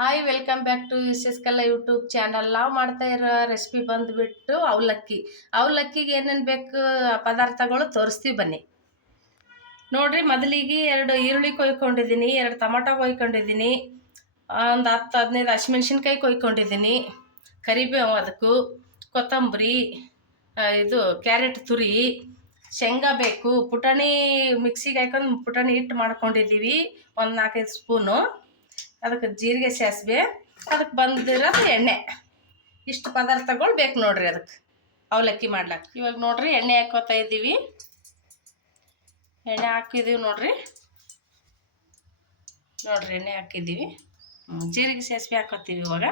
Hi, welcome back to S Kalla YouTube channel. ನಾವು ಮಾಡ್ತಾ ಇರೋ ರೆಸಿಪಿ ಬಂದುಬಿಟ್ಟು ಅವಲಕ್ಕಿ. ಅವಲಕ್ಕಿಗೆ ಏನೇನು ಬೇಕು ಪದಾರ್ಥಗಳು ತೋರಿಸ್ತೀವಿ ಬನ್ನಿ. ನೋಡಿರಿ, ಮೊದಲಿಗೆ ಎರಡು ಈರುಳ್ಳಿ ಕೊಯ್ಕೊಂಡಿದ್ದೀನಿ, ಎರಡು ಟೊಮಟೊ ಕೊಯ್ಕೊಂಡಿದ್ದೀನಿ, ಒಂದು ಹತ್ತು, ಹದಿನೈದು ಹಸಿಮೆಣ್ಸಿನ್ಕಾಯಿ ಕೊಯ್ಕೊಂಡಿದ್ದೀನಿ, ಕರಿಬೇವು ಅದಕ್ಕೂ, ಕೊತ್ತಂಬರಿ ಇದು ಕ್ಯಾರೆಟ್ ತುರಿ, ಶೇಂಗಾ ಬೇಕು, ಪುಟಾಣಿ ಮಿಕ್ಸಿಗೆ ಹಾಕೊಂಡು ಪುಟಾಣಿ ಹಿಟ್ಟು ಮಾಡ್ಕೊಂಡಿದ್ದೀವಿ, ಒಂದು ನಾಲ್ಕೈದು ಸ್ಪೂನು. ಅದಕ್ಕೆ ಜೀರಿಗೆ ಸಾಸಿವೆ ಅದಕ್ಕೆ ಬಂದಿರೋದು ಎಣ್ಣೆ. ಇಷ್ಟು ಪದಾರ್ಥಗಳು ಬೇಕು ನೋಡ್ರಿ ಅದಕ್ಕೆ. ಅವಲಕ್ಕಿ ಮಾಡ್ಲಕ್ಕೆ ಇವಾಗ ನೋಡ್ರಿ ಎಣ್ಣೆ ಹಾಕೋತಾ ಇದ್ದೀವಿ. ಎಣ್ಣೆ ಹಾಕಿದ್ದೀವಿ ನೋಡ್ರಿ. ನೋಡ್ರಿ ಎಣ್ಣೆ ಹಾಕಿದ್ದೀವಿ ಜೀರಿಗೆ ಸಾಸಿವೆ ಹಾಕೋತೀವಿ ಇವಾಗ.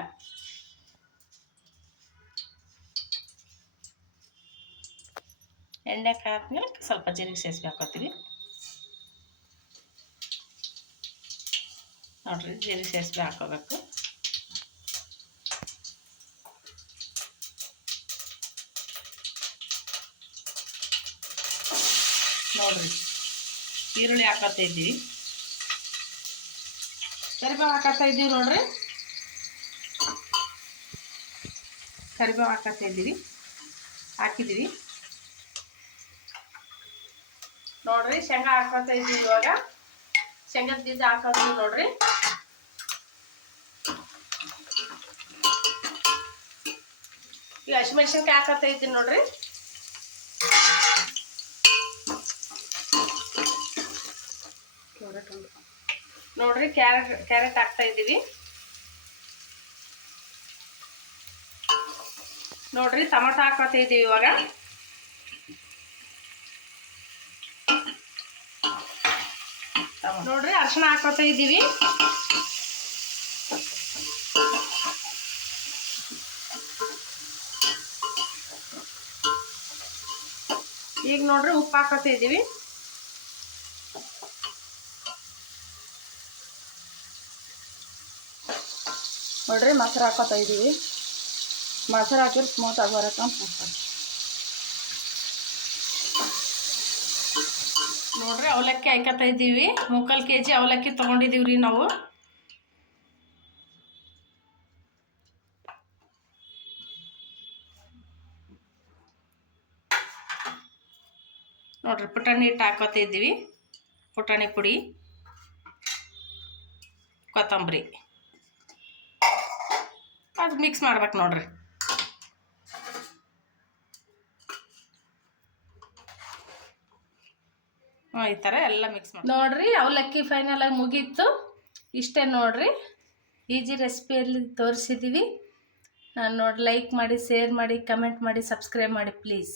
ಎಣ್ಣೆ ಹಾಕಿದ್ಮೇಲೆ ಸ್ವಲ್ಪ ಜೀರಿಗೆ ಸಾಸಿವೆ ಹಾಕೋತೀವಿ ನೋಡ್ರಿ ಜೀರಿಗೆ ಸೇರಿಸಿ ಹಾಕೋಬೇಕು. ನೋಡ್ರಿ, ಈರುಳ್ಳಿ ಹಾಕೋತಾ ಇದ್ದೀವಿ. ಕರಿಬೇವು ಹಾಕೋತಾ ಇದ್ದೀವಿ ನೋಡ್ರಿ. ಕರಿಬೇವು ಹಾಕೋತಾ ಇದ್ದೀವಿ. ಹಾಕಿದ್ದೀವಿ. ನೋಡ್ರಿ, ಶೇಂಗಾ ಹಾಕೋತಾ ಇದ್ದೀವಿ ಇವಾಗ. ಶೇಂಗದ ಬೀಜ ಹಾಕೋತೀವಿ ನೋಡ್ರಿ. ಈಗ ಹಸಿಮೆಣ್ಸಿನ್ಕಾಯಿ ಹಾಕತ್ತಾ ಇದ್ದೀನಿ ನೋಡ್ರಿ. ನೋಡ್ರಿ, ಕ್ಯಾರೆಟ್ ಕ್ಯಾರೆಟ್ ಹಾಕ್ತಾ ಇದ್ದೀವಿ. ನೋಡ್ರಿ, ಟಮಾಟೊ ಹಾಕತ್ತಾ ಇದ್ದೀವಿ ಇವಾಗ. ನೋಡ್ರಿ, ಅರ್ಶಿಣ ಹಾಕೋತಾ ಇದ್ದೀವಿ ಈಗ ನೋಡ್ರಿ, ಉಪ್ಪು ಹಾಕೋತಾ ಇದ್ದೀವಿ ನೋಡ್ರಿ, ಮೊಸರು ಹಾಕೋತಾ ಇದ್ದೀವಿ ಮೊಸರು ಹಾಕಿದ್ರೆ ಸ್ಮೂತ್ ಆಗಿ ಬರತ್ತೆ ನೋಡ್ರಿ ಅವಲಕ್ಕಿ ಹಾಕತ್ತಾ ಇದ್ದೀವಿ. ಮುಕ್ಕಾಲು ಕೆ ಜಿ ಅವಲಕ್ಕಿ ತೊಗೊಂಡಿದ್ದೀವಿ ರೀ ನಾವು. ನೋಡ್ರಿ ಪುಟಾಣಿ ಹಿಟ್ಟು ಹಾಕೋತಾ ಇದ್ದೀವಿ. ಪುಟಾಣಿ ಪುಡಿ, ಕೊತ್ತಂಬರಿ. ಅದು ಮಿಕ್ಸ್ ಮಾಡ್ಬೇಕು ನೋಡ್ರಿ. ಈ ಥರ ಎಲ್ಲ ಮಿಕ್ಸ್ ಮಾಡಿ ನೋಡ್ರಿ, ಅವಲಕ್ಕಿ ಫೈನಲ್ ಆಗಿ ಮುಗೀತು. ಇಷ್ಟೇ ನೋಡ್ರಿ, ಈಜಿ ರೆಸಿಪಿಯಲ್ಲಿ ತೋರಿಸಿದ್ದೀವಿ ನೋಡಿ ಲೈಕ್ ಮಾಡಿ ಶೇರ್ ಮಾಡಿ ಕಮೆಂಟ್ ಮಾಡಿ ಸಬ್ಸ್ಕ್ರೈಬ್ ಮಾಡಿ ಪ್ಲೀಸ್